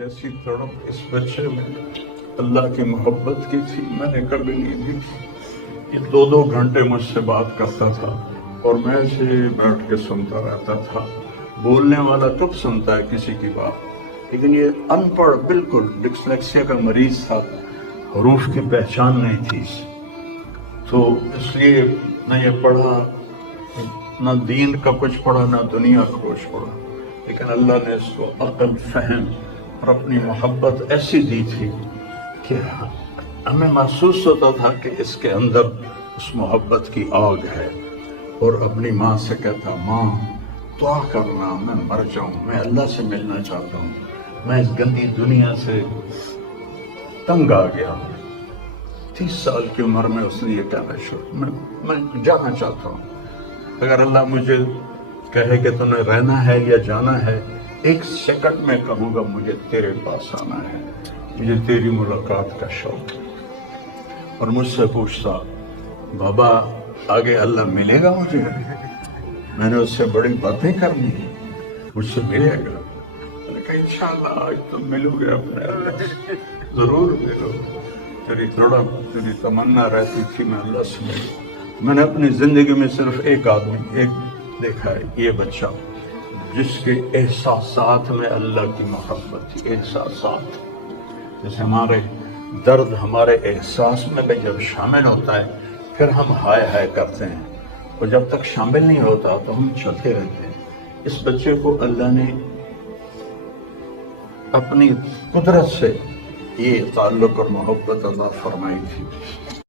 جیسی تڑپ اس بچے میں اللہ کی محبت کی تھی میں نے کبھی نہیں دیکھی۔ یہ 2 گھنٹے مجھ سے بات کرتا تھا اور میں اسے بیٹھ کے سنتا رہتا تھا۔ بولنے والا کب سنتا ہے کسی کی بات، لیکن یہ ان پڑھ بالکل ڈسلیکسیا کا مریض تھا، حروف کی پہچان نہیں تھی اسے، تو اس لیے نہ یہ پڑھا، نہ دین کا کچھ پڑھا، نہ دنیا کا کچھ پڑھا، لیکن اللہ نے اس کو عقل، فہم اور اپنی محبت ایسی دی تھی کہ ہمیں محسوس ہوتا تھا کہ اس کے اندر اس محبت کی آگ ہے۔ اور اپنی ماں سے کہتا، ماں دعا کرنا میں مر جاؤں، میں اللہ سے ملنا چاہتا ہوں، میں اس گندی دنیا سے تنگ آ گیا ہوں۔ 30 سال کی عمر میں اس نے یہ کہنا شروع، میں جانا چاہتا ہوں، اگر اللہ مجھے کہے کہ تمہیں رہنا ہے یا جانا ہے، 1 سیکنڈ میں کہوں گا مجھے تیرے پاس آنا ہے، مجھے تیری ملاقات کا شوق ہے۔ اور مجھ سے پوچھتا، بابا آگے اللہ ملے گا مجھے؟ میں نے اس سے بڑی باتیں کرنی ہیں، مجھ سے ملے گا؟ میں نے کہا انشاءاللہ آج تم ملو گے اپنے اللہ سے، ضرور ملو۔ تیری تمنا رہتی تھی میں اللہ سے ملوں۔ میں نے اپنی زندگی میں صرف ایک آدمی دیکھا ہے، یہ بچہ جس کے احساسات میں اللہ کی محبت تھی۔ احساسات جیسے ہمارے درد ہمارے احساس میں بھی جب شامل ہوتا ہے پھر ہم ہائے ہائے کرتے ہیں، اور جب تک شامل نہیں ہوتا تو ہم چلتے رہتے ہیں۔ اس بچے کو اللہ نے اپنی قدرت سے یہ تعلق اور محبت عطا فرمائی تھی۔